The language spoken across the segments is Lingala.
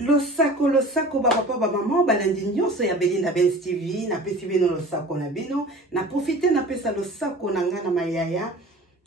Lo sako ba papa ba maman balandi nyonso ya Belinda Benz TV na pesi bino lo sako na bino na profiter na pesa lo sako na nga na mayaya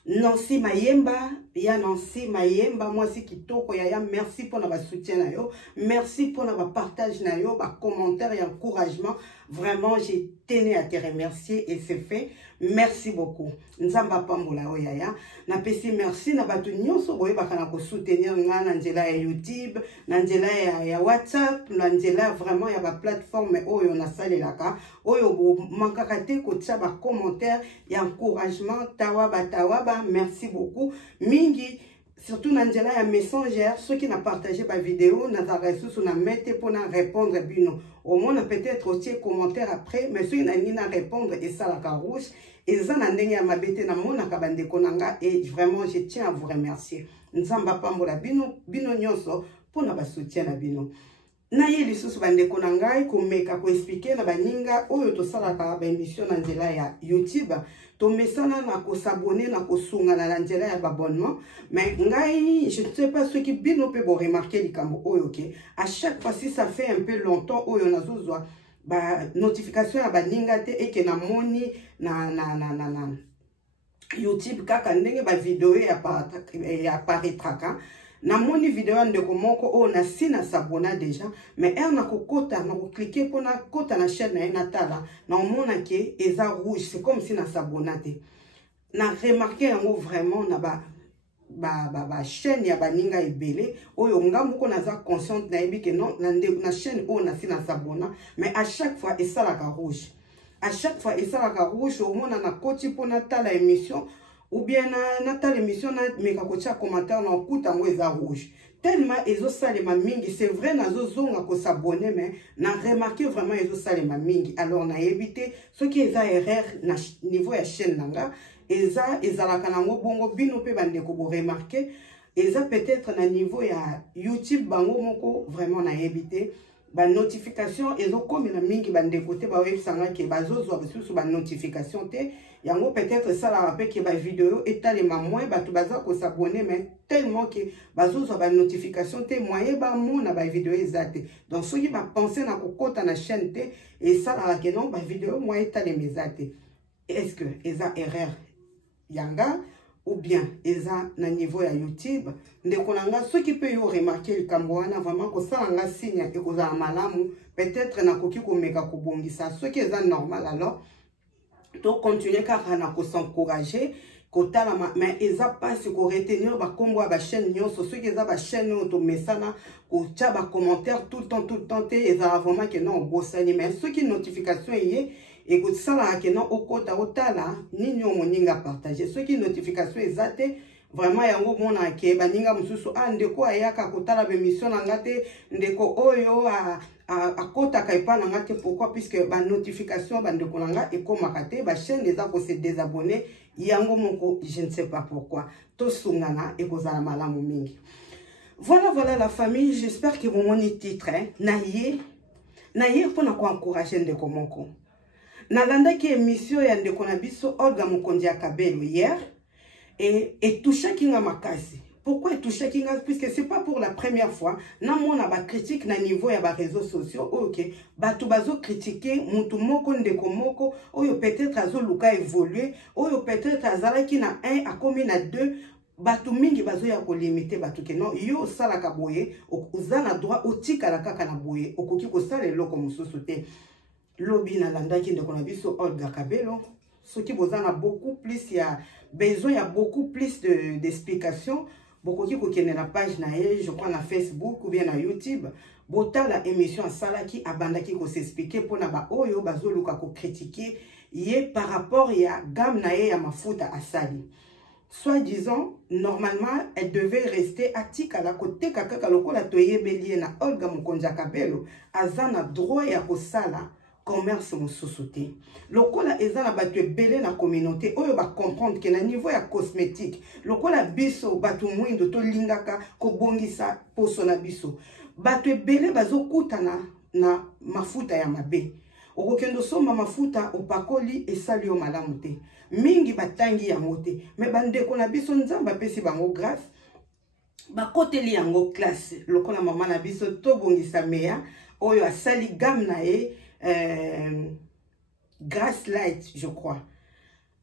Nancy Mayemba ya Nancy Mayemba mwasi kitoko ya merci pour na soutien na yo, merci pour na partage na yo, ba commentaire et encouragement. Vraiment j'ai tenu à te remercier et c'est fait. Merci beaucoup. Nzamba pambola o yaya na pesi merci na batu nyonso boye bakana ko soutenir nga na nzela ya YouTube, na nzela ya WhatsApp, na nzela vraiment ya ba plateforme oyo na salelaka oyo bo mankaka te ko tsa ba commentaire et encouragement tawaba merci beaucoup mingi. Surtout dans la messenger, ceux qui n'ont partagé ma vidéo, n'a pas reçu sur la mette pour répondre bino. Au moins, peut-être aussi commentaire après, mais ceux qui n'ont répondre et ça la rouge, et ça n'a pas ma bête na mon akabande konanga et vraiment je tiens à vous remercier. Nzamba pambola bino nyonso pour na soutien na bino. Na ye lisusu bande konanga ko meka ko expliquer na baninga oyo to sala ka ba émission na nzela ya YouTube. To mesana na ko s'abonner na ko sunga na nzela ya abonnement mais ngai je ne sais pas ceux qui bino pe bo remarquer likambo oyo ke à chaque fois si ça fait un peu longtemps oyo nazozwa ba notification ya baninga te et que na moni na YouTube kaka ndenge ba vidéo ya apparaîtra na moni vidéo ndeko moko o na sina s'abonner déjà mais elle na ko kota na ko cliquer pour na kota na chaîne na natala na omona ke eza rouge c'est comme si na s'abonner te na remarqué yango vraiment na ba chaîne ya baninga ebele oyo ngambo ko naza consciente na yebi ke non na chaîne o na sina s'abonner mais à chaque fois et ça la rouge omona na koti pour na tala émission ou bien na ta l'émission na meka ko tia commentaire na okuta ngo eza rouge tellement ezo salema mingi c'est vrai nazo zonga ko s'abonner mais na remarqué vraiment ezo salema mingi alors na éviter ce qui est erreur na niveau ya chaîne nanga ezalaka nango bongo bino pe bande ko bo remarquer eza peut-être na niveau ya YouTube bango moko vraiment na éviter ba notification ezo comme na mingi bande côté ba websanga ke bazozwa bisu ba notification te yango peut-être ça la rappelle que ba vidéo etalema moins ba to baza ko s'abonner mais tellement que bazozwa ba notification te moyen ba mona ba vidéo ezate donc ceux qui va penser na ko kota na chaîne te et ça la que non ba vidéo moyen etalema ezate est-ce que eza erreur yanga ou bien eza na niveau ya YouTube ndeko nanga ceux qui peut yo remarquer le Cambouana vraiment ko ça nga signe et ko za malamu peut-être na koki ko meka ko bongisa ceux qui est normal alors to continuer car na ko s'encourager ko tala mais eza pas ce ko retenir ba kombo ba chaîne nyonso ceux qui eza ba chaîne to mesana ko tia ba commentaire tout le temps te eza vraiment que non bosani mais ceux qui notification yé et que ça là que non au kota otala ni nyongo ninga partager ceux qui notification ezate vraiment yango mona ke baninga mususu ndeko ayaka kotala be mission na ngate ndeko oyo a kota kaipa na ngate pourquoi puisque ba notification bandeko nanga e komaka te ba chaîne eza ko se désabonner yango moko je ne sais pas pourquoi to sungana e kozala malamu mingi. Voilà la famille, j'espère que vous moni titre na ye pour na ko encourager ndeko moko nalanda ki émission ya ndeko na biso Olga Mukonzi Akabelo hier et touché kinga makasi. Pourquoi touché kinga? Puisque c'est pas pour la première fois na mona ba critique na niveau ya ba réseaux sociaux OK batu bazo critiquer mutu moko ndeko moko oyo peut-être azo luka évoluer oyo peut-être azala ki na 1 a komi na 2 batu mingi bazo ya ko limiter batu ke non yo sala ka boye okuzana droit otika la kaka na boye okoki ko sala eloko mususu te. Lobby na landaki ndeko na biso Olga Kabelo ce qui bozana beaucoup plus il y a besoin il y a beaucoup plus d'explications beaucoup qui kokene la page na je crois na Facebook ou bien na YouTube bota la émission salaki abandaki ko s'expliquer pour na ba oyo bazoluka ko critiquer yé par rapport ya gamme na ya mafuta asali soi-disant normalement elle devait rester atika la côté kaka lokola toyebelie na Olga Mukonzi Akabelo azana droit ya ko sala commerce mususu te lokola eza na batu ebele na communauté oyo ba comprendre que na niveau ya cosmétique lokola biso batu mwindo to lingaka ko bongisa poso na biso batu ebele bazokutana na mafuta ya mabe okokendo soma mafuta opakoli esali yo malamu te mingi batangi yango te mais bandeko na biso nzamba pesi bango grâce bakoteli yango classe lokola mama na biso to bongisa meya oyo asali gamme na ye Grace Light je crois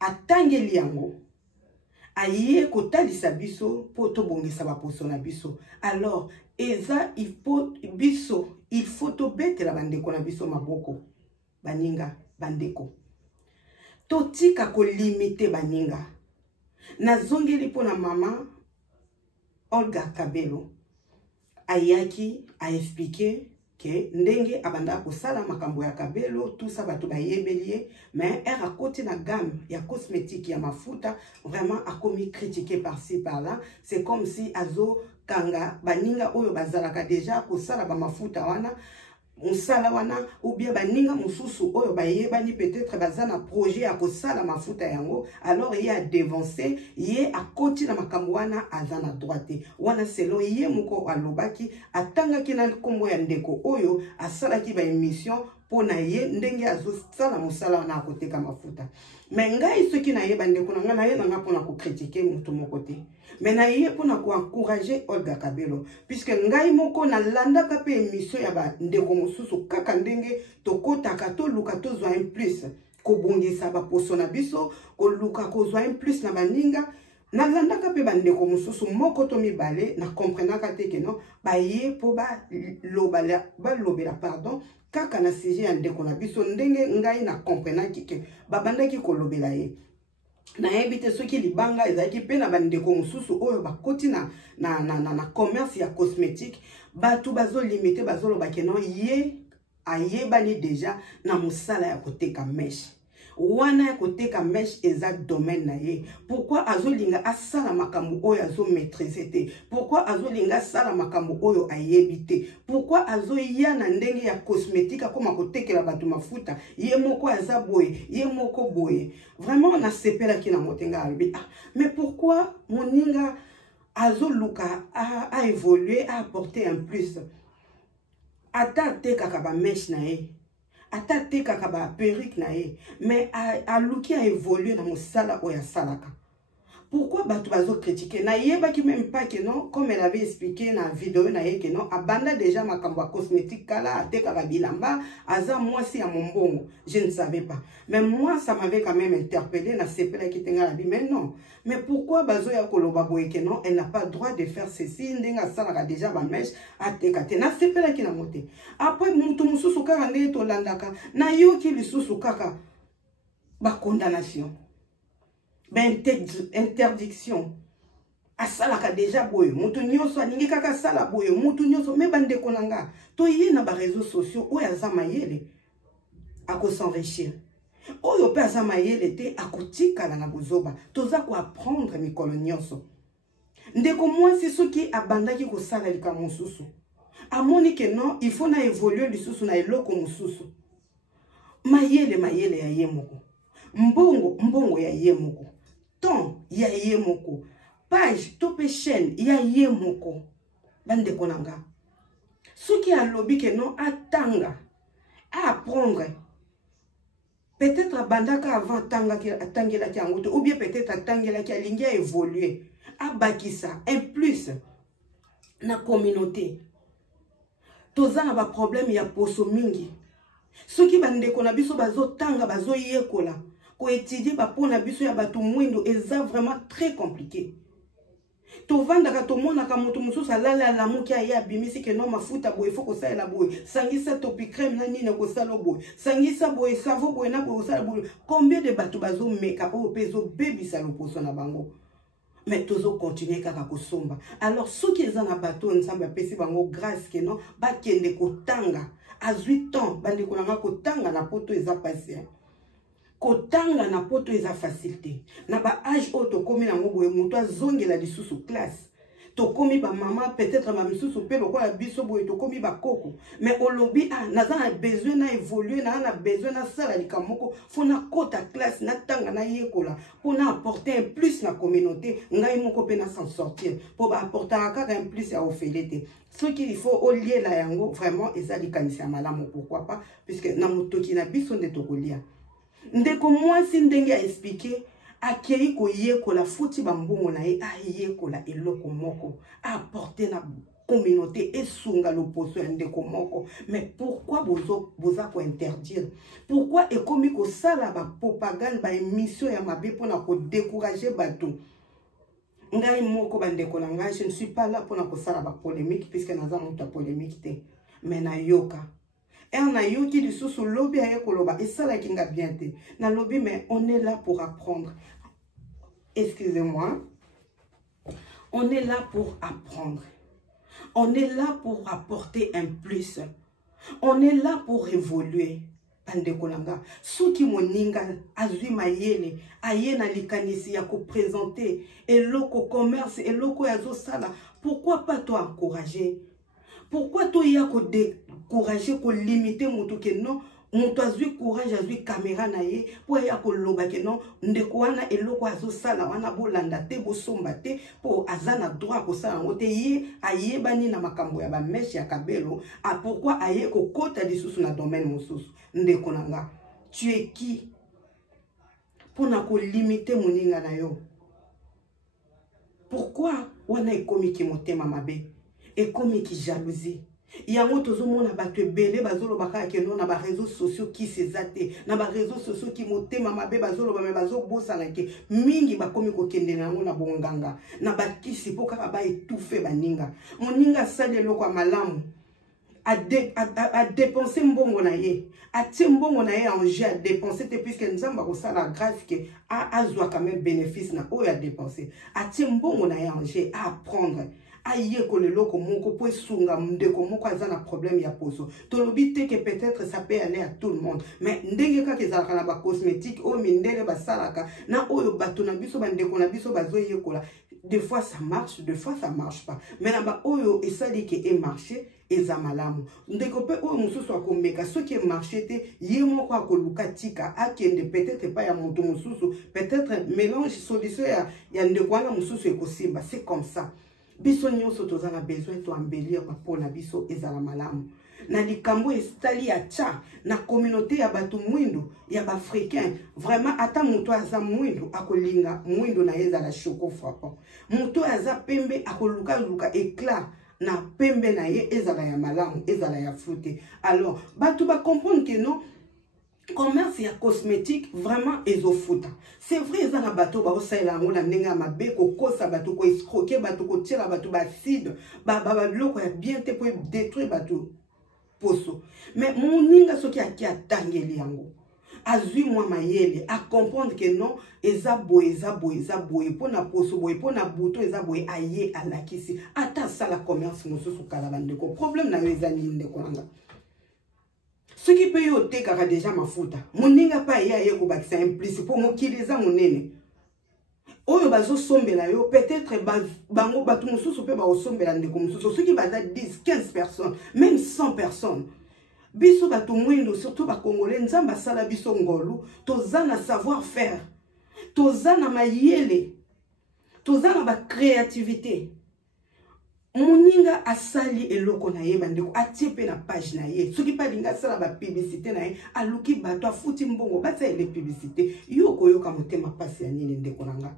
atangeli yango aye kotalisa biso po to bongisa ba poso na biso alors eza il faut to betela bandeko na biso maboko baninga bandeko totika ko limiter baninga nazongeli po na mama Olga Kabelo ayaki a expliquer que ndenge abanda kosala makambo ya Kabelo tout ça bato bayebelie mais elle a côté na gamme ya cosmétique ya mafuta vraiment a commis critiqué par-ci par-là c'est comme si azo kanga baninga oyo bazalaka déjà kosala ba mafuta wana musala wana ou bien baninga mususu oyo bayebani peut-être bazana projet ya kosala mafuta yango alors il a dévancé yé a côté na makambo wana azana droite wana selon yé moko alobaki atangaki na kombo ya ndeko oyo asalaki ba émission pona ye ndenge azosala musala na koteka mafuta mais ngai soki na ye bandeko na nga na ye na nga pona ko critiquer mutu moko te mais na ye pona ko encourager Olga Kabelo puisque ngai moko na landaka pe émission ya ba ndeko mususu kaka ndenge tokotaka to luka to zwa un plus ko bongisa ba poso na biso ko luka ko zwa un plus na baninga na landaka pe bandeko mususu moko to mibale na comprenaka te ke no ba ye po ba lobela pardon kaka na sujet ya ndeko na biso ndenge ngai na comprenaki ke babandaki kolobela ye na yebite soki libanga ezaki pe na bandeko mususu oyo bakoti na commerce ya cosmétique batu bazo limiter bazo lobake no ye ayebani déjà na musala ya koteka mesh wana ya koteka mesh eza domaine na ye pourquoi azolinga asala makambo oyo azo maîtriser te pourquoi azolinga asala makambo oyo ayebite pourquoi azoya na ndenge ya cosmétique akoma kotekela batu mafuta ye moko aza boye ye moko boye vraiment na sepelaki na motenga alobi mais pourquoi moninga azoluka a évoluer a apporter un plus ata tekaka ba mesh na ye ata tekaka ba perruque na ye mais aluki a évolué na mosala oya salaka pourquoi batu bazo critiquer na yeba ki même pas que non comme elle avait expliqué na vidéo na ye que non abanda déjà makambo cosmétique kala atekaka bilamba aza mwasi ya mombongo je ne savais pas mais moi ça m'avait quand même interpellé na sepela ki tenga la bi mais non mais pourquoi bazo ya koloba boye que non elle n'a pas droit de faire ceci ndenga salaka déjà ba mèche atekate na sepela ki na moté après mutu mususu kaka nde to landaka na yoki lisusu kaka ba condamnation interdiction asalaka déjà boyo mutu nyonso alingi kaka sala boyo mutu nyonso me bandeko nanga to ye na ba réseaux sociaux oyo azama yele ako s'enrichir oyo pe azama yele te akotikala na bozoba toza ko apprendre mikolo nyonso ndeko mwasi soki abandaki kosala lika mosusu amoni ke non il faut na évoluer lisusu na eloko mosusu mayele ya ye moko mbongo ya ye moko ton ya ye moko page tope chaîne ya ye moko bandeko nanga soki alobi ke non atanga à apprendre peut-être abandaka avant atangela ki yango ou bien peut-être atangela ki alingi a évoluer abakisa un plus na communauté toza na ba problème ya poso mingi soki bandeko na biso bazotanga bazoyekola ko étudier ba pona biso ya batu mwindo eza vraiment très compliqué to vanda ka to mona ka mutu mususu alala la muki ya bimisi ke no mafuta boye foko sala boye sangisa topi crème na nini ko sala boye sangisa boye savo boye na boye sala boye combien de batu bazo meka o peso baby salo poso na bango mais tozo continuer kaka kosomba alors soki eza na bato nzamba pesi bango grâce ke no ba kende kotanga à 8 ans bande konanga kotanga na poto eza patient kotanga na poto eza facilité na ba âge o to komi na ngobo mutu azongela lisusu classe to komi ba maman peut-être ma misusu pe lokola biso boye to komi ba koko mais olobi naza na besoin na évoluer na besoin na sala likamoko fona kota classe na tanga na yekola pour na apporter un plus na communauté ngai moko pe na s'en sortir pour ba apporter kaka un plus à offelete ce qu'il faut au lier la yango vraiment ezali kanisa malamu pourquoi pas puisque na motoki na biso nde tokolia ndeko mwasi ndenge a expliquer akei ko yekola futi bambongo na ye ayekola eloko moko apporter na communauté esunga loposo ya ndeko moko. Mais pourquoi boza ko interdire? Pourquoi ekomi ko sala ba propagande ba émission ya mabe pona ko décourager bato? Ngai moko bandeko na ngai, je ne suis pas là pona ko sala ba polémique puisque naza muta polémique te. Mais na yoka na yoki lisusu lobby aye koloba esala kinga bien te. Na lobby mais on est là pour apprendre. Excusez-moi. On est là pour apprendre. On est là pour apporter un plus. On est là pour évoluer. Pandekolanga. Souki moninga azui mayele ayena likanisi ya ko présenter eloko commerce eloko yazo sala. Pourquoi pas toi encourager? Pourquoi toi ya ko décourager ko limiter mutu ke non? Mutu azui courage azui caméra na ye po ya ko loba ke non ndeko wana eloko azo sala wana bolanda te bosomba te po azana droit ko sala ngote ye ayebani na makambo ya ba meche ya kabelo. Ah, pourquoi aye ko kota lisusu na domaine mosusu? Ndeko nanga, tu es qui pour na ko limiter moninga na yo? Pourquoi wana ekomi ki motema mabe ekomi ki jalousie? Yango tozomona bato ebele bazolobaka ke non na ba réseaux sociaux qui sezate na ba réseaux sociaux qui motema mabe bazoloba me bazobosana ke mingi bakomi kokende nango na bonganga na bakisi po kaka ba étouffer baninga moninga sali eloko malamu a dépenser mbongo na ye atie mbongo na ye en jeu a dépenser te puisque nzamba ko sala grâce que a azwa quand même bénéfice na oyo a dépenser atie mbongo na ye en jeu a apprendre aye ko leloko moko po esunga ndeko moko aza na problème ya poso tolobi te que peut-être ça peut aller à tout le monde mais ndenge kaka ezalaka na ba cosmétique o mindele basalaka na oyo bato na biso bandeko na biso bazoyekola des fois ça marche des fois ça marche pas mais na ba oyo esali ke e marché eza malamu ndeko pe oyo mususu akomeka soki e marché te ye moko akoluka tika akende peut-être pas ya moto mususu peut-être mélange solution ya ndeko wana mususu ekosimba c'est comme ça. Biso nyonso tozana besoin to embellir pour na biso ezala malamu. Na likambo estali ya cha na communauté ya batu mwindu ya bafricain vraiment ata muto aza mwindu akolinga mwindu na ezala choco frappant. Muto aza pembe akoluka luka éclat na pembe na ye ezala ya malamu ezala ya fruité. Alors batu ba comprendre que non commerce ya cosmétique vraiment ezofuta. C'est vrai ça na bateau ba osaila ngo na ndenge mabe ko kosa bateau ko escroquer bateau ko tira bateau ba acide ba biloko ya bien te pour détruire bateau poso. Mais moninga soki aki atangeli yango azui mwa mayele a comprendre que non eza boye pona poso boye pona buto eza boye aye alakisi ata sala commerce mosusu kala bandeko problème na yo eza nini ndeko nanga. Ce qui peut y ôter car déjà mafuta. Moninga pa ya ye ko bakisa implice pour mokiliza monene. Oyo bazo sombela yo peut-être bango batu mususu pe ba osombela ndeko mususu. Ce qui baza 10, 15 personnes, même 100 personnes. Biso batu mwindo surtout ba congolais nzamba sala biso ngolu, tozana savoir faire. Tozana mayele. Tozana ba créativité. Moninga asali eloko na ye bandeko atie pe na page na ye soki pa linga sala ba publicité na ye aluki bato afuti mbongo bata ele publicité yoko yoka motema pasi ya nini ndeko nanga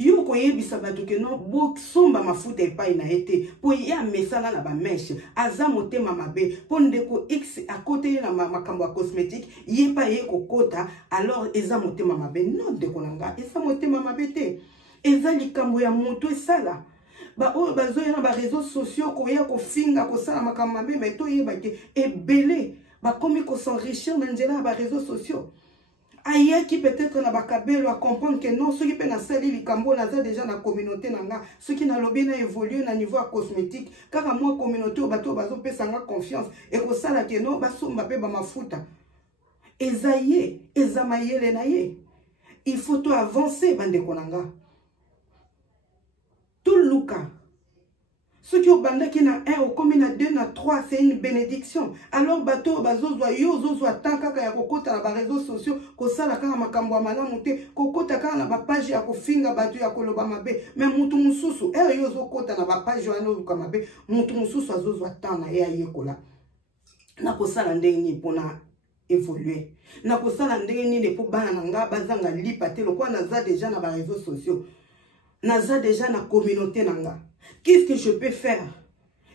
yoko yebisa bato ke non bo somba mafuta epai na ete po ya mesala na ba meche aza motema mabe po ndeko x à côté na makambo ya cosmétique ye pa ye kokota alors eza motema mabe non ndeko nanga eza motema mabe te eza likambo ya moto esala ba oyo bazoya na ba réseaux sociaux ko ya ko finga ko sala makambo mabe mais to yeba ke ebele ba komi ko s'enrichir na nzela ba réseaux sociaux aya qui peut-être na ba kabelo a comprendre que non ceux qui pe na sali likambo na za déjà na communauté nanga ceux qui na lobby na évoluer na niveau cosmétique car moi communauté o bato bazo pesa nga confiance et ko sala ke non ba somba pe ba mafuta ezaye ezamayele na ye il faut to avancer bande konanga. Tout Luca. Ce qui au banda qui na 1 au comme na 2 na 3 c'est une bénédiction. Alors bateau bazozwa yo zozwa tankaka ya kokota na ba réseaux sociaux ko sala kaka makambo malamu te kokota kaka na ba page ya kofinga bato ya koloba mabe mais mutu mususu yo zokota na ba page wana luka mabe mutu mususu azozwa tana ya yekola na ko sala ndenge pona évoluer. Na kosala ndenge nini pour bana nanga bazanga lipa te lokwa naza déjà na ba réseaux sociaux. Naza déjà na communauté nanga. Qu'est-ce que je peux faire?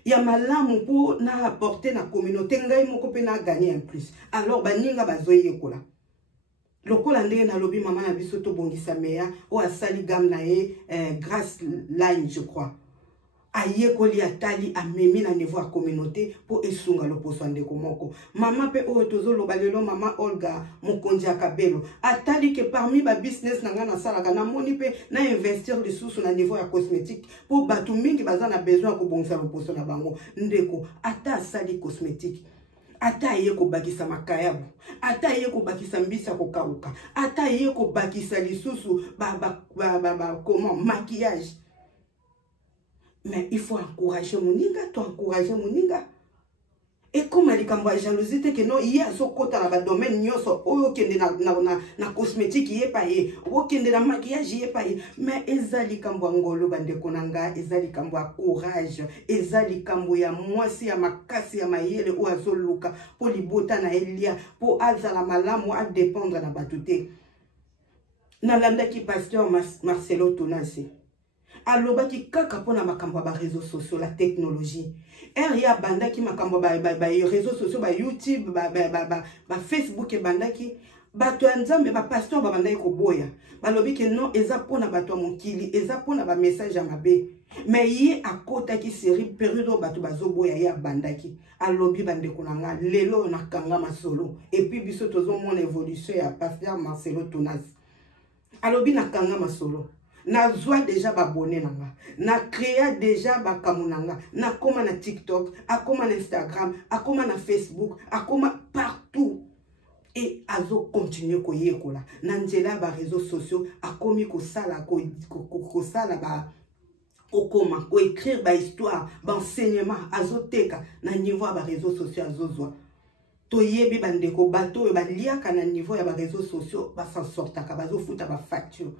Il y a malamu pour na apporter na communauté ngai moko pe na gagner en plus. Alors baninga bazoye kola. Lokola ndenge na lobi mama na biso to bongisa meya o asali gam na ye grâce line je crois. Aye koli atali amemi na niveau à communauté pour esunga loposo ndeko moko. Mama pe o tozo lobalelo mama Olga Mokonzi Akabelo atali que parmi ba business nanga na salaka na moni pe na investir les sous na niveau ya cosmétique pour batu mingi baza na besoin ko bongisa loposo na bango ndeko ata sali cosmétique. Ata ye ko bakisa makayabu, ata ye ko bakisa mbisa ko kauka, ata ye ko bakisa lisusu comment maquillage. Mais il faut encourager moninga, tu encourager moninga. Et comme elle est la jalousie, que non, il y a ce côté dans le domaine, nyoso, ou kende na cosmétique, y est pas y, ou kende na maquillage, y est pas y. Mais ezali kambo ngolo bande konanga, ezali kambo courage, ezali kambo ya mwasi ya makasi ya mayele ou azoluka, pour libota na elia, pour azala malamu a dépendre na batute. Nalanda ki pasteur Marcelo Tonasi. Aloba ki kaka pona makambo ba réseaux sociaux la technologie ya banda ki makambo ba réseaux sociaux ba YouTube ba Facebook e banda ki bato nzambe ba pasteur ba banda ko boya balobi ke non eza pona bato mokili eza pona ba message mabe mais yi akota ki série période bato bazo boya ya banda ki alobi bande konanga lelo na kanga masolo et puis biso tozo mon évolution ya pasteur Marcelo Tonasi alobi na kanga masolo na zwa déjà babone nanga na créa déjà bakamunanga na koma na TikTok akoma na Instagram akoma na Facebook akoma partout et azo continuer ko yekola na nzela ba réseaux sociaux akomi ko sala ko sala ba okoma ko écrire ba histoire ba enseignement azoteka na niveau ba réseaux sociaux azozwa to yebi bandeko bato ba liaka na niveau ya ba réseaux sociaux ba s'en sortaka bazo futa ba facture.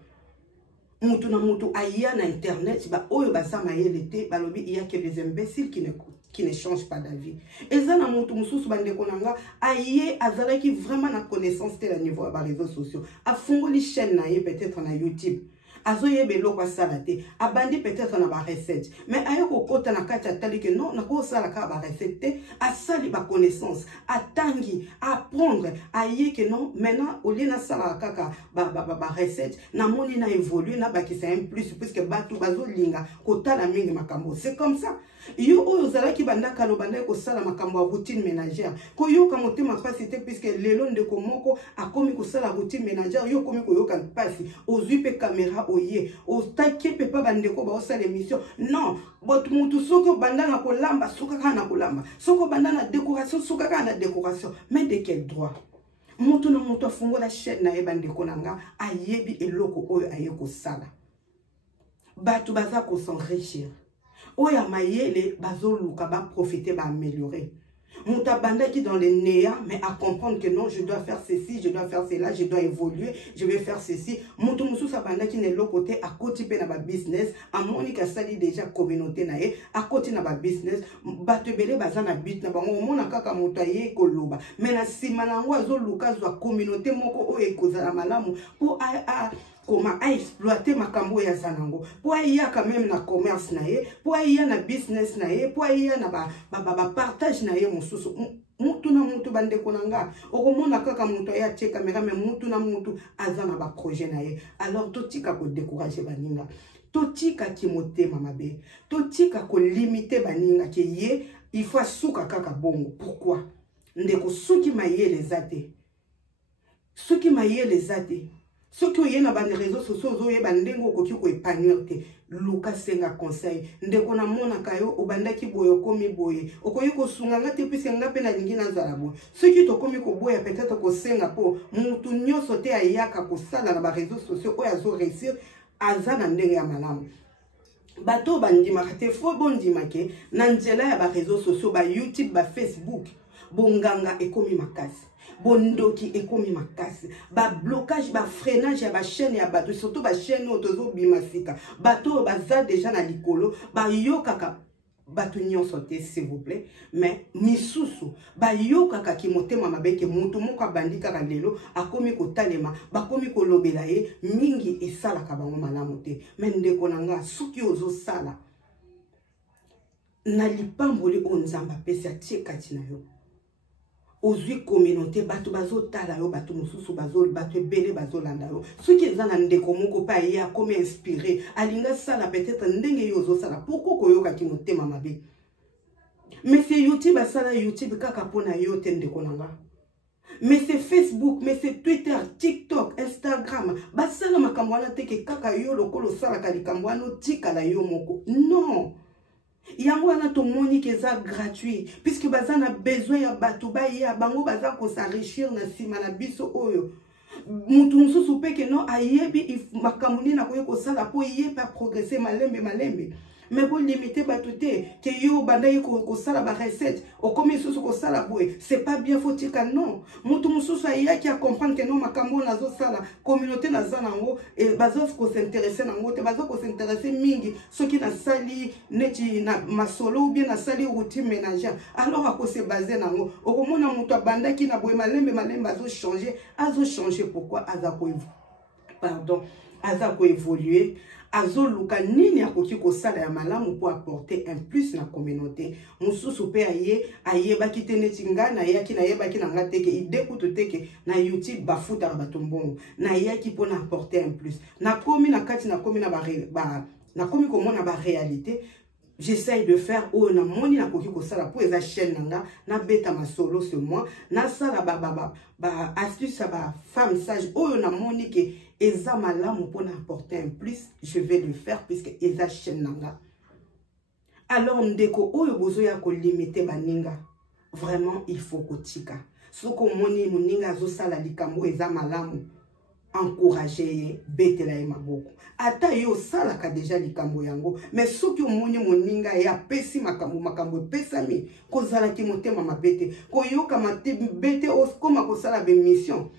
Mutu na mutu aya na internet ba oyo basama yelete balobi il y a que des imbéciles qui ne changent pas d'avis. Eza na mutu mususu bandeko nanga aye azalaki vraiment na connaissance tel niveau ba réseaux sociaux. Afungoli chaîne na ye peut-être na YouTube. Azoye belo kwa salate abandi peut-être na ba recette mais ayoko kota na kati atali que non na ko sala ka ba recette asali ba connaissance atangi apprendre aye que non maintenant au lieu na sala kaka ba recette na moni na évoluer na ba ki c'est un plus puisque batu bazo linga kota na mingi makambo c'est comme ça yo oyo zala ki banda kalo banda ko sala makambo routine ménagère ko yo ka motema pasi te puisque lelo ndeko moko akomi ko sala routine ménagère yo komi ko yo kan pasi ozui pe caméra oye o take pe pa bandeko ba osala émission non botu mutu soko banda na kolamba soka kana kolamba soko banda na décoration soka kana décoration mais de quel droit mutu na mutu afungo la chaîne na e bandeko nanga ayebi eloko oyo ayeko sala batu baza ko s'enrichir oya mayele bazoluka ba profiter ba améliorer Mouta banda qui dans les néants, mais à comprendre que non, je dois faire ceci, je dois faire cela, je dois évoluer, je vais faire ceci. Moutou moussou sa banda qui n'est l'autre côté, à côté pe na ba business, à monika sali déjà communauté na ye, à côté na ba business, batebele baza na bit na bango, mona kaka mouta ye koloba. Mais na simana wazo luka zwa communauté moko o ekozala malamu pour comment exploiter makambo ya zanango pour y a quand même na commerce na ye pour y a na business na ye pour y a na ba partage na ye mususu mutu na mutu bande konanga okomona kaka mutu ya tie caméra mais mutu na mutu azana ba projet na ye alors totika ko décourager baninga totika ki motema mabe totika ko limiter baninga ke ye il faut suka kaka bongo pourquoi ndeko suki mayele zate suki mayele zate ce qui est dans les réseaux sociaux, zoye bandengo koki ko épanouir te. Luka senga conseil. Ndeko na mona kayo obandaki boyo komi boye. Okoyi ko sunga ngate pise ngape na lingi na zalabo. Ce qui to komi ko boya peut-être ko senga po mutu nyoso te ayaka ko sala na ba réseaux sociaux oya zo réussir azana ndenge ya malamu. Bato bandima te fo bondima ke na nzela ya ba réseaux sociaux ba YouTube ba Facebook bonganga ekomi makasi. Bondoki ekomi makasi ba blocage ba freinage ya ba chaîne ya bato surtout ba chaîne otozo bimasika bato baza déjà na likolo ba yo kaka bato nyonso te s'il vous plaît mais misusu bayoka kaki motema mabeke mutu moko abandi kaka lelo akomi kotalema bakomi kolobela ye mingi esalaka bango malamu te mais ndeko na nga soki ozosala na lipamboli o nzamba apesi atie kati na yo ozwi communauté bato bazotala yo bato mosusu bato ebele bazolanda yo soki eza na ndeko moko mpe aye akomi inspiré alinga sala peut-être ndenge yo ozosala pourkoi koyokaki motema mabe mais c'est YouTube asala YouTube kaka mpona yo te ndeko na nga mais c'est Facebook mais c'est Twitter TikTok Instagram basala makambo wana teke kaka yo lokolo osalaka likambo wana otikala yo moko non yango wana tomoni ke eza gratuit puisque baza na besoin ya bato baya bango baza kosarichir na nsima na biso oyo mutu mosusu mpe ke no ayebi makambo nini akoki kosala mpo ye mpe aprogresse malembe mais pour limiter bato te ke yo banda ye kosala barecette okomi lisusu kosala boye c'est pas bien faut tika non mutu mosusu ayaki a comprendre ke no makambo nazosala communauté naza nango bazo kosinteresse nango te bazo kosinteresse mingi soki nasali neti na masolo ou bien nasali routine ménagère alors akose base nango okomona mutu abandaki na boye malembe azo changer pourquoi aza ko évoluer azoluka nini akoki kosala ya malamu pour apporter un plus na communauté mususu pe ayebaki te neti nga nayebaki na nga teke idekutu teke na YouTube bafutaka bato mbongo nayaki mpona apporter un plus nakomi na kati nakomi komona réalité. J'essaye de faire oyo na moni na koki kosala po eza chaîne nanga na beta masolo sur moi na sala ba astuce ba femme sage oyo na moni ke eza malamu pona apporter un plus je vais le faire puisque eza chaîne nanga. Alors ndeko oyo bozo ya ko limiter baninga vraiment il faut kotika soko moni moninga zo sala likambo eza malamu encourager betela ye maboko ata yo salaka déjà likambo yango mais soki omoni moninga ya pesi makambo pesami kozala ki motema mabete koyoka bete okoma kosala be mission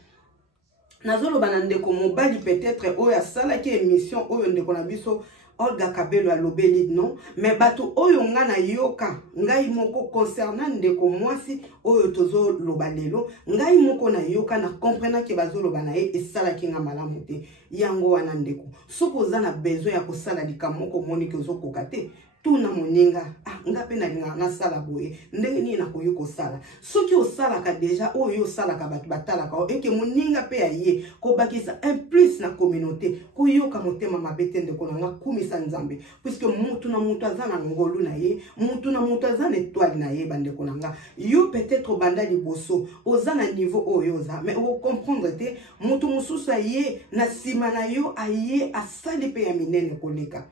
nazolo banande ko mobali peut-être oyo asala ki émission oyo ndeko na biso Olga Kabelo alobeli non mais bato oyo nga na yoka ngai moko concernant ndeko mwasi oyo tozo loba lelo ngai moko na yoka na comprendre ke bazo loba na ye esala ki nga malamu te yango wana ndeko sokoza na besoin ya kosala likambo moko moni ke ozokoka te tuna moninga nga pe na linga na sala boye ndenge ni na koyo kosala soki osalaka déjà oyo osalaka bato batalaka eke moninga pe aye ko bakisa un plus na communauté koyoka motema mabete ndeko na nga kumisa nzambe puisque mutu na mutu azana ngolu na ye mutu na mutu azana étoile na ye bandeko na nga yo peut-être banda liboso ozana niveau oyo oza mais o comprendre te mutu mususu aye na sima na yo aye asali pe ya minene koleka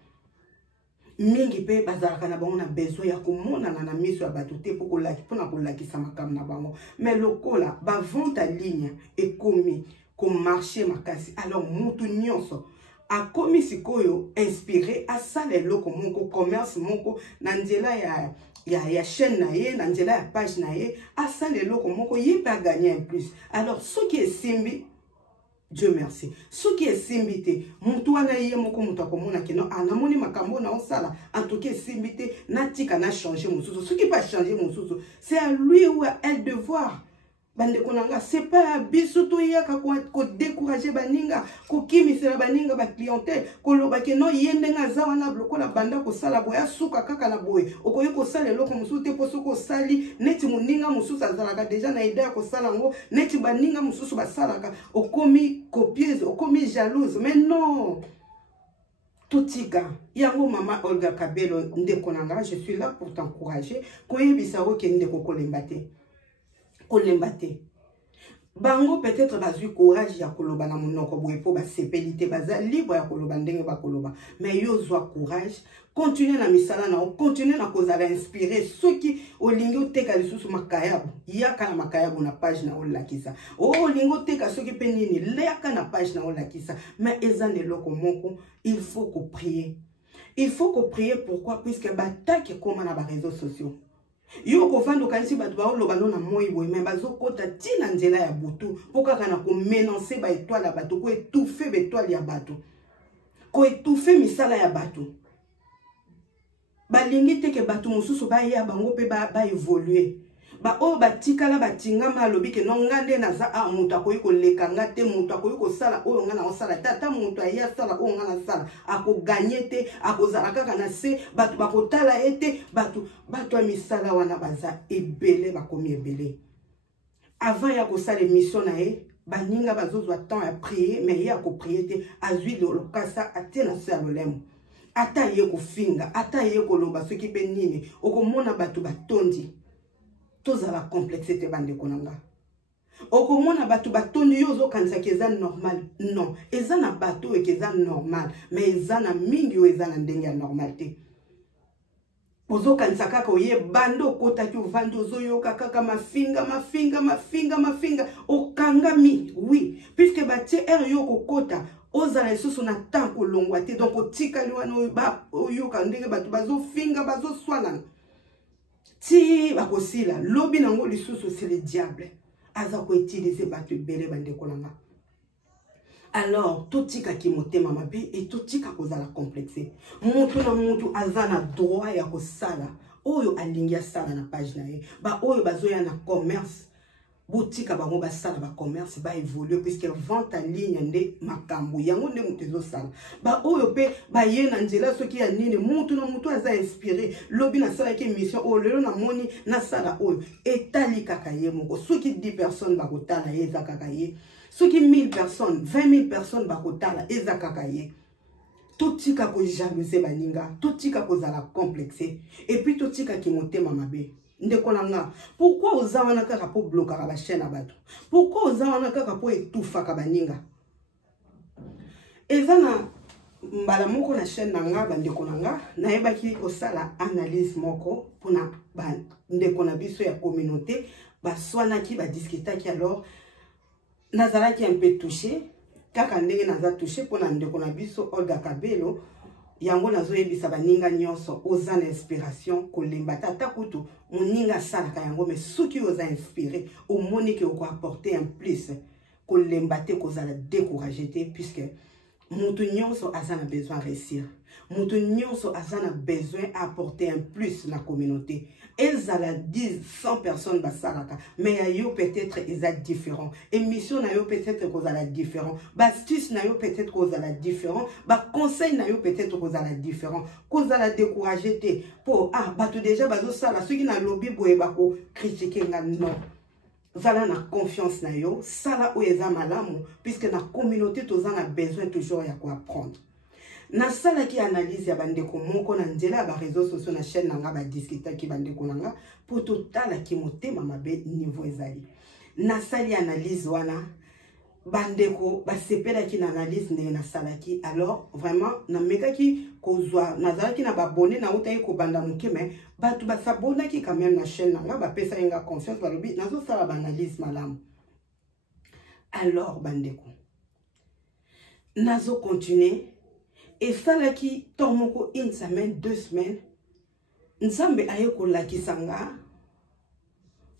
mingi pe bazalaka na bango na besoin ya komonana na miso ya bato te mpona kolakisa makambo na bango mais lokola bavente en ligne ekomi komarche makasi alors mutu nyonso akomi sikoyo inspiré asala eloko moko commerce moko na nzela ya chaîne na ye na nzela ya page na ye asala eloko moko ye mpe agagner un plus alors soki esimbi Dieu merci. Ce qui est simbité, mutuana ye moko mutu akomona keno anamoni makambo na osala en tout cas simbité natika na changer mususu. Ce qui pas changer mususu, c'est à lui ou à elle de voir. Bande konanga, c'est pas à bisoto yaka ko décourager baninga, ko kimisela baninga ba clientèle, ko loba ke no yende nga zawana bloko la banda ko sala boya suka kaka na boye. Okoyi ko sala eloko mususu te poso ko sali neti muninga mususu azalaka déjà na idée ko sala ngo neti baninga mususu basalaka okomi copieuse, okomi jalouse. Mais non. Totika, yango mama Olga Kabelo ndeko nanga, je suis là pour t'encourager. Koyebisa o ke ndeko kolembate. Kolembate. Bango peut-être bazui courage ya koloba na monoko boye po ba sepelité baza libre ya koloba ndenge ba koloba mais yo zwa courage continuer na misala na continuer na kozala inspirer soki olingi oteka lisusu makayabu yaka na makayabu na page na olakisa olingi oteka soki pe nini leka na page na olakisa mais eza neloko moko il faut que prier pourquoi puisque bataki koma na ba réseaux sociaux. Yo ko vando kanisi bato ba oloba no na moi boy mais bazokota tina nzela ya butu pokaka na ko menacer ba étoile ya bato ko étouffer ba étoile ya bato ko étouffer misala ya bato balingi te ke batu mususu ba ya bango pe ba évoluer ba o batikala batingama alobi ke non ngande naza a mutu akoyi koleka nga te mutu akoyi kosala oyo nga na osala tata mutu aya sala oyo nga na sala akoganye te akozala kaka na se batu bakotala ete batu ya misala wana baza ebele bakomi ebele avant ya kosala émission na ye baninga bazozwa temps ya prier mais ye akoprier te azwi lokasa atie na se ya lolemo ata ye kofinga ata ye koloba soki pe nini okomona batu batondi tozala complexité bandeko nanga okomona batu batondi yo ozokanisaki eza normal non eza na bato eza normal mais eza na mingi oyo eza na ndenge ya normal te ozokanisa kaka oye bando okotaki ovandi ozoyoka kaka mafinga okangami oui puisque batie ere yo kokota ozala lisusu na temps kolongwa te donc otikali wana oyoka ndenge bato bazofinga bazoswanana ti bakosila lobi nango lisusu c'est le diable aza koutiliser bato ebele bandeko nanga alors totika ki motema mabe et totika kozala complexe mutu na mutu aza na droit ya kosala oyo alingi asala na page na ye ba oyo bazoya na commerce botika bango basala ba commerce ba évoluer puisque vente en ligne nde makambo yango nde mutu ezosala ba oyo pe ba ye na nzela soki ya nini mutu na mutu aza inspiré lobi na sala ki émission o lelo na moni na sala oyo etali kaka ye moko soki 10 personnes bakotala ye za kaka ye soki 1000 personnes 20 000 personnes bakotala eza kaka ye totika ko jalouser baninga totika kozala complexé et puis totika ki motema mabe ndeko nanga pourquoi ozawana kaka po bloquer ba chaîne abato pourquoi ozawana kaka po etufaka baninga ezana mbala moko na chaîne nanga bandeko nanga nayebaki kosala analyse moko pona ndeko na biso ya communauté baswanaki badiscutaki alors nazalaki un peu touché kaka ndenge naza touché pona ndeko na biso Olga Kabelo yango nazoyebisa baninga nyonso oza na inspiration kolemba tata kutu moninga salaka yango mais soki oza inspiré omoni ke oko apporter un plus kolemba te kozala découragé te puisque mutu nyonso aza na besoin réussir mutu nyonso aza na besoin apporter un plus na communauté ezala 10 100 personnes basalaka mais yo peut-être eza différent émission na yo peut-être kozala différent astuce na yo peut-être kozala différent ba conseil na yo peut-être kozala différent kozala découragé te po bato déjà bazosala soki na lobby boye bako critiquer nga non zala na confiance na yo sala oyo eza malamu puisque na communauté toza na besoin toujours ya ko apprendre na sala ki analyse ya bandeko moko na nzela ba réseaux sociaux na chaîne nanga ba discuter ki bandeko nanga pour totala ki motema mabe niveau ezali na sali analyse wana bandeko ba sepela ki na analyse ndenge na sala ki alors vraiment na meka ki kozwa nazala ki na ba abonné na uta ko banda muke mais batu ba s'abonner ki quand même na chaîne nanga ba pesa nga confiance ba lobi nazo sala ba analyse malamu alors bandeko nazo continuer et ça là qui tomoko une semaine 2 semaines nzambe ayeko lakisanga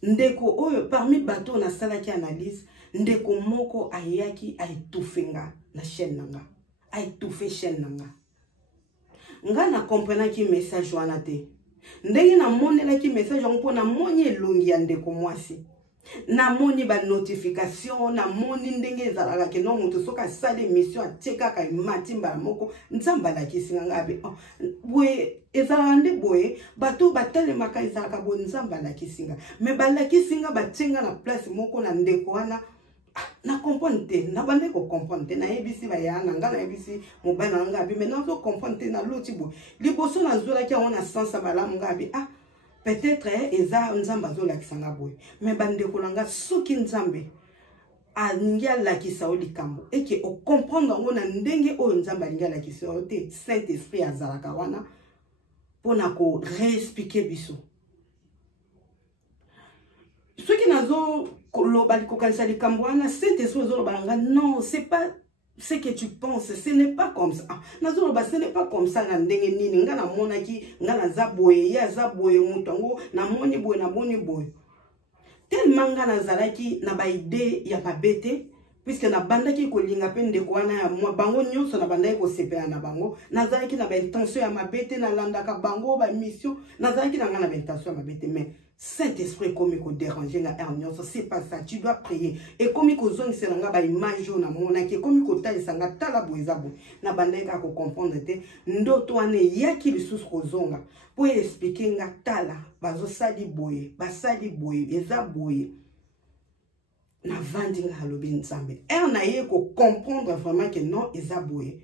ndeko oyo parmi bato na sala ki analyse ndeko moko ayaki aitufenga na chaîne nanga aitufe chaîne nanga nga na comprendre ki message wana te ndenge na monela ki message on na moni elongi ya ndeko mwasi na moni ba notification na moni ndenge ezalaka ke no mutu soka sala émission atika ka matimba moko nzamba la kisinga ngabe boye ezalaka nde boye bato batale maka ezalaka bo nzamba la kisinga mais ba la kisinga batinga na place moko na ndeko wana na comprendre te na bande ko comprendre te na ebisi ba yana nga na ebisi mobana ngabe mais na zo comprendre te na loti bo liboso na zola ki on a sens bala ngabe peut-être eza nzamba zo lakisanga boye mais bandeko nanga soki nzambe alingi alakisa olikambo eke o comprendre ngo na ndenge oyo nzamba alingi alakisa te Saint Esprit azalaka wana pona ko réexpliquer biso soki nazo loba likokanisa likambo wana Saint Esprit zo loba non c'est pas ce que tu penses, ce n'est pas comme ça. Ce n'est pas comme ça. Na ndenge nini nga na monaki nga na zaboye ya zaboye mutongo na moni boye na boni boye. Tellement nga na zalaki na ba idée ya mabete puisque na bandaki kolinga pe ndeko wana ya mwa bango nyonso na bandaki kosepela na bango nazalaki na intention ya mabete na landaka bango ba mission nazalaki na nga na intention ya mabete mais Saint-Esprit comme ko déranger nga nyonso c'est pas ça tu dois prier et comme ko zongisela nga ba image na mona ke comme ko talisa nga tala boezabo na bandaki ko comprendre te ndoto wana yaki lisusu ko zonga pour expliquer nga tala bazo sali boye basali boye eza boye na vandi nga halobi nzambe na ye ko comprendre vraiment que non eza boye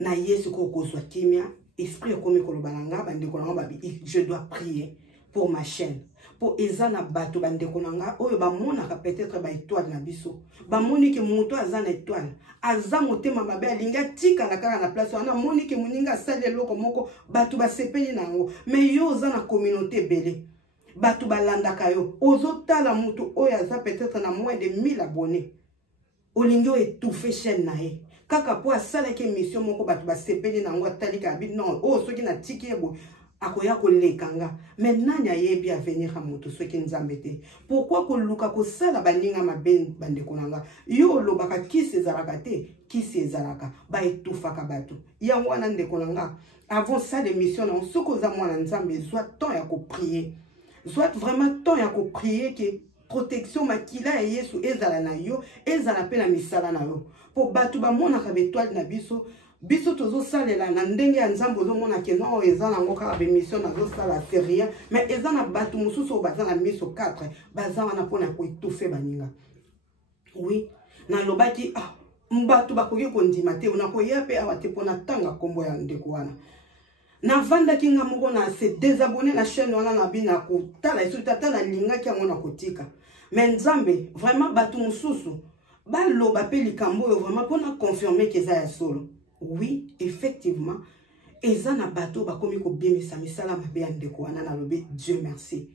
na yesu ko kozwa kimia esprit comme ko lobalanga bande ko nga babi je dois prier pour ma chaîne pour ezana bato bande ko nga oyo ba monaka peut-être ba étoile na biso ba moniki moto azana étoile aza motema mabe alinga tika la kaka na place wana moniki muninga sale loko moko bato ba sepeli nango mais yo ozana communauté belé Batu balandaka yo ozotala mutu oyo aza peut-être na moins de 1000 abonnés olingi étouffé chaîne na ye kaka po asalaki émission moko batu basepeli nango atalika bi non soki na tiki ebo akoya kolekanga mais nani ayebi avenir a mutu soki nzambe te pourquoi koluka kosala baninga mabe bandeko nanga yo lobaka kisi ezalaka te kisi ezalaka ba etufaka batu yango wana ndeko nanga avant ça l'émission na soko za mwana nzambe soit temps ya ko prier soit vraiment temps ya ko prier que protection makila ya Yesu ezala na yo ezala pe na misala na yo po batu ba mona ka étoile na biso biso tozo salela na ndenge ya nzambo zo mona ke no ezala ngoka ka émission na zo sala c'est rien mais ezana batu mususu bazana miso 4 bazana na pona ko étouffer baninga oui na lobaki mbatu bakoki ko ndima te una ko yape awate pona tanga kombo ya ndeko wana na vanda kinga moko na se désabonner la chaîne wana na bina ko tala isu tata na linga ki amona kotika mais nzambe vraiment batu mususu baloba pe likambo yo vraiment pona confirmer que ça ya solo oui effectivement eza na bato bakomi ko bimisa misala mabe ya ndeko wana na lobi Dieu merci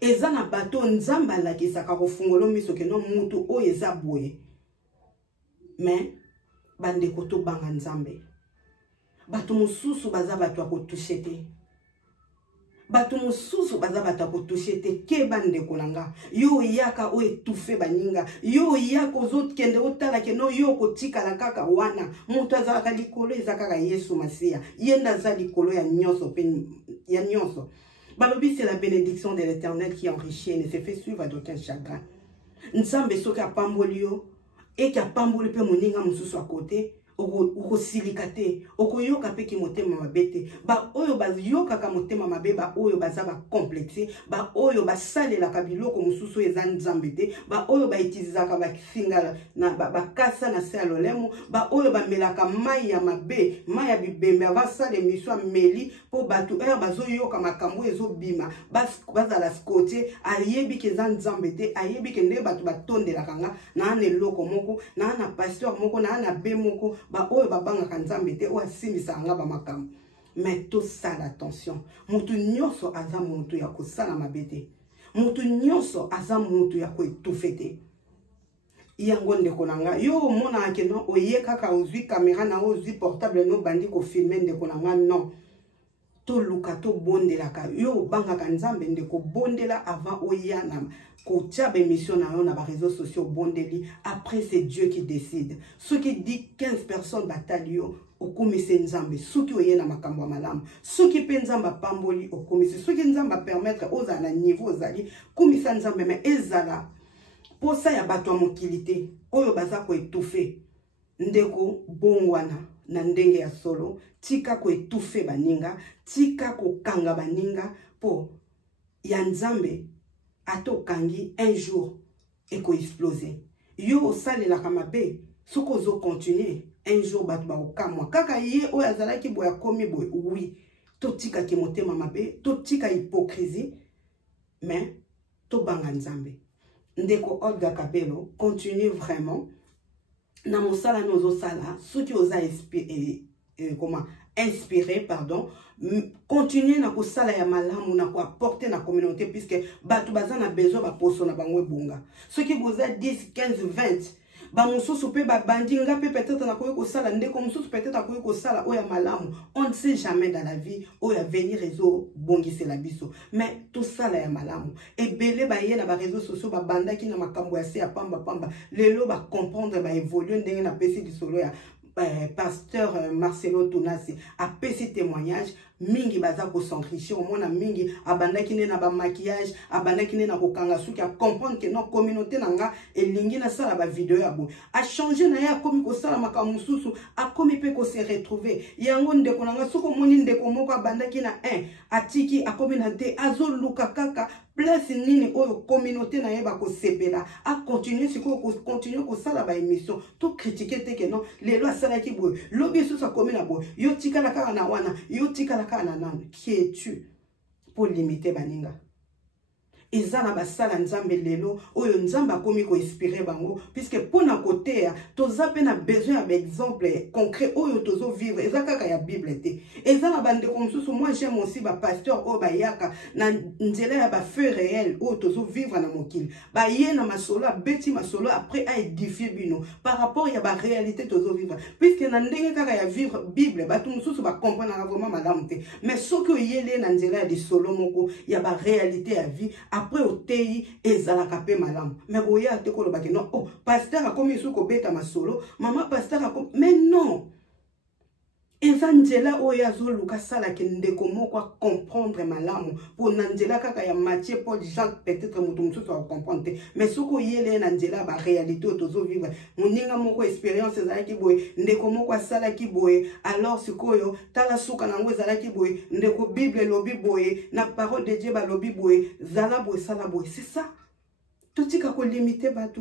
eza na bato nzamba la kisaka ko fungolo miso ke no mutu o eza boye mais bandeko to banga nzambe Batu mususu baza batu ako toucher te. Batu mususu baza batu ako toucher te. Ke bande konanga. Yo yaka o étouffé baninga. Yo yaka ozot kende otala ke no yo kotika la kaka wana. Mutu azalaka likolo ezakaka Yesu Masia. Yenda za likolo ya nyonso pen ya nyonso. Balobi c'est la bénédiction de l'Éternel qui enrichit et ne se fait suivre à d'aucun chagrin. Nzambe soki apamboli yo et ki apamboli pe moninga mususu à côté. Oko silikate oko yoka pe ki motema mabete ba oyo bayoka ka motema mabe ba oyo baza ba complexe ba oyo basalela ka biloko mususu eza nzambe te ba oyo ba itilizaka ba singala na ba kasa na se alolemo ba oyo ba melaka mai ya mabe mai ya bibembe avasala émission meli po batu bazo yoka makambo ezo bima baza la scoté ayebi ke eza nzambe te ayebi ke nde batu batondela kanga na ane loko moko na ana pasteur moko na ana be moko ba oyo babanga kanzambe te o asimisa nga ba makambo mais to sala attention mutu nyonso aza mutu ya kosala mabete mutu nyonso aza mutu ya ko etufete yango ndeko nanga yo mona ke no oye kaka ozwi caméra na ozwi portable no bandi ko filmer ndeko nanga non to luka to bondela ka yo banga kanzambe ndeko bondela avant oyana ko tchabe émission na yo na ba réseaux sociaux bondeli après c'est Dieu qui décide ce qui dit 15 personnes batalio okomisi nzambe soki oyena makambo ya malamu soki pe nzamba pamboli okomisi soki nzamba permettre ozala na niveau ozali komisa nzambe mais ezala posa ya bato ya mokili te oyo baza ko étouffer ndeko bongwana na ndenge ya solo tika ko étouffer baninga tika ko kanga baninga po ya nzambe atokangi un jour eko exploser yo salela kamabe soko zo continuer un jour batu ba okamwa kaka ye oyo azalaki boya komi boy oui to tika ki motema mabe to tika hypocrisie mais to banga nzambe ndeko Olga Kabelo continue vraiment na mosala nozo sala soki oza inspiré pardon continuer na kosala ya malamu na ko apporter na communauté puisque batu bazana besoin ba poso na bango ebonga soki boza 10 15 20 ba mosusu pe ba bandinga pe peut-être na koyo ko sala ndeko mosusu peut-être akoyo ko sala oya malamu. On ne sait jamais dans la vie oya venir réseau bongise la biso. Mais tout ça là ya malamu. Et belé ba ye na ba réseaux sociaux ba bandaki na makambo ya se ya pamba pamba. Lelo ba comprendre ba évoluer ndenge na pesi di solo ya pasteur Marcelo Tonasi a pesi témoignage mingi baza ko s'enrichir au mona mingi abandaki ne na ba maquillage abandaki ne na ko kanga suki a comprendre que non communauté nanga elingi na sala ba vidéo ya bon a changer na ya komi ko sala makamususu a komi pe ko se retrouver yango ndeko nanga soko moni ndeko moko abandaki na atiki a komi na te azo luka kaka place nini oyo communauté na yeba ko sepela a continuer siko ko continuer ko sala ba émission to critiquer te que non lelo asala ki boy lobi sous sa commune na boy yo tikala ka na wana yo tikala ka na nan qui es-tu pour limiter baninga ezana basala nzambe lelo oyo nzambe akomi ko inspirer bango puisque pona côté ya toza pe na besoin d'exemple concret oyo tozo vivre ezaka ka ya bible te ezana bande comme ça moi j'aime aussi ba pasteur o ba yaka na nzela ya ba feu réel oyo tozo vivre na mokili ba ye na masolo beti masolo après a édifier bino par rapport ya ba réalité tozo vivre puisque na ndenge kaka ya vivre bible ba tout mususu ba comprendre vraiment malamu te mais ce que yele na nzela ya di solo moko ya ba réalité ya vie après au tei ezalaka pe malamu mais oya te ko lobaki non oh pasteur a komi soko beta masolo maman pasteur a komi mais non ezanjela oya zoluka sala ke ndeko moko comprendre malamu pour nanjela kaka ya Matthieu Paul Jean peut-être mutu mususu a comprendre mais soko yele na njela ba réalité tozo vivre moninga moko expérience ezalaki boye ndeko moko sala ki boye alors sikoyo tala suka nango ezalaki boye ndeko bible lobi boye na parole de Dieu ba lobi boye zala boye sala boye c'est ça totika ko limiter batu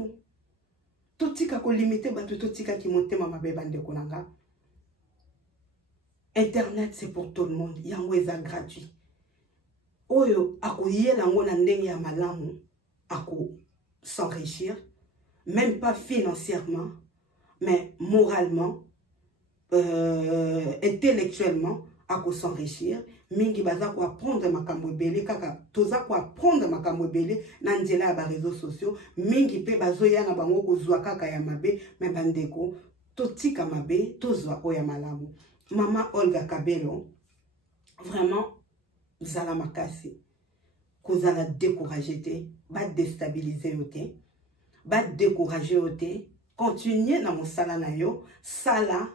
totika ko limiter batu totika ki motema mabeba ndeko nanga. Internet c'est pour tout le monde. Yango eza gratuit. Oyo ako yela ngo na ndenge ya malamu ako s'enrichir, même pas financièrement, mais moralement, intellectuellement ako s'enrichir. Mingi baza ko apprendre makambo ebele kaka toza ko apprendre makambo ebele na nzela ya ba réseaux sociaux. Mingi pe bazoya na bango ko zwa kaka ya mabe, mais bandeko totika mabe tozwa oya malamu. Maman Olga Kabelo, vraiment, vous allez makasi, vous allez décourager, va déstabiliser, va décourager, continuez dans mon sala na yo, sala,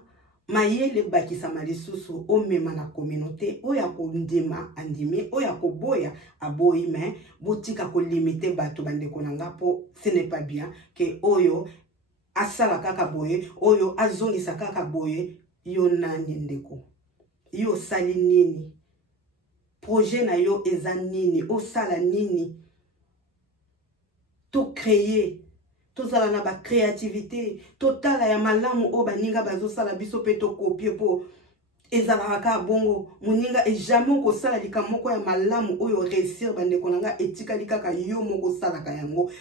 maye le baki samali susu, o mema na communauté, o ya ko ndima andime, o ya ko boya aboyi mais, botika ko limiter bato bande konanga po, ce n'est pas bien, que oyo, asala kaka boye, oyo azongisa kaka boye, yo nani ndeko yo sali nini projet na yo eza nini o sala nini to créer to sala na ba créativité totala ya malamu o baninga bazo sala biso pe to copier po ezalaka bongo muninga e jamais ko sala likamoko ya malamu oyo réussir bande konanga etika likaka yo moko sala ka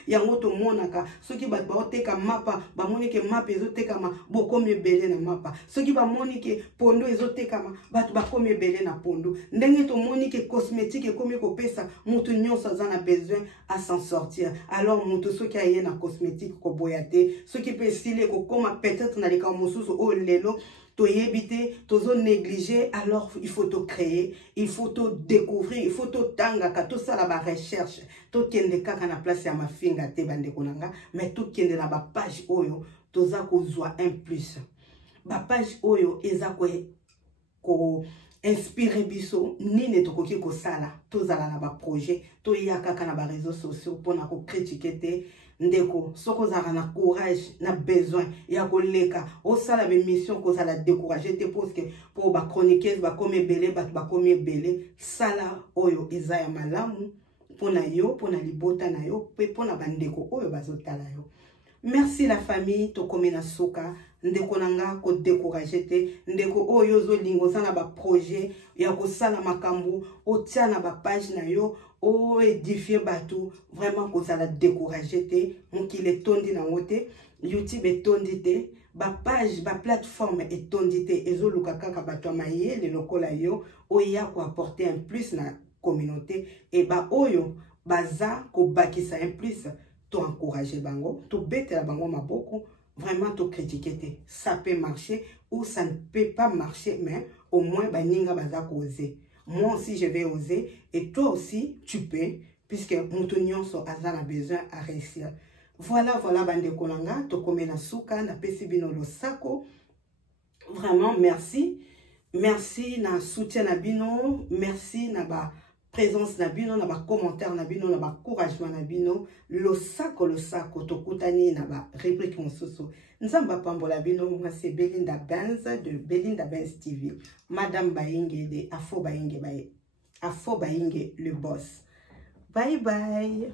yango to monaka soki bat ba oteka mapa ba monike mapa ezoteka ma bokomi ebele na mapa soki ba monike pondo ezoteka ma bat ba komi ebele na pondo ndenge to monike cosmétique ekomi ko pesa mutu nyonso za na besoin à s'en sortir alors mutu soki aye na cosmétique ko boyate soki pe style ko koma peut-être na likamosusu o lelo to yebite, tozo négliger, alors il faut te créer, il faut te découvrir, il faut te tanga, ka to ça la recherche, to kende kaka na place ya mafinga te bande konanga, mais to kende na ba page oyo, toza ko zwa un plus. Ba page oyo eza ko inspire biso, nini to koki ko sala, toza la na ba projet, to ya kaka na ba réseaux sociaux pour na ko critiquer te. Ndeko, soko zara na courage, na besoin, ya koleka, o sala be mission ko sala décourager te parce que pour ba chroniqueuse ba comme belé, ba comme belé, sala oyo eza ya malamu, pona yo, pona libota na yo, pe pona bandeko oyo bazotala yo. Merci la famille, to kome na soka, ndeko nanga ko décourager te, ndeko oyo zo lingo sana ba projet, ya ko sala makambu, o tia na ba page na yo, o édifier batou, vraiment ko sala décourager te, mokile est tondi na wote, YouTube est tondi te, ba page, ba plateforme est tondi te, ezo luka kaka bato maye, le lokola yo, o ya ko apporter un plus na communauté, et ba oyo, baza ko bakisa un plus, to encourager bango, to bete la bango maboko, vraiment te critiquer. Ça peut marcher ou ça ne peut pas marcher, mais au moins, baninga bazak oser. Moi aussi, je vais oser et toi aussi, tu peux, puisque Moutonnion so azan a besoin à réussir. Voilà, bande kolanga, tokome na suka, na pesibino lo sako. Vraiment, merci. Merci na soutien na bino, merci na ba présence na bino, na ba commentaire na bino, na ba encouragement na bino. Lo sako, tokutani na ba rubrique mosusu. Nzamba pambola bino, moi c'est Belinda Benz de Belinda Benz TV. Madame Bainge de Afo Bainge le boss. Bye bye.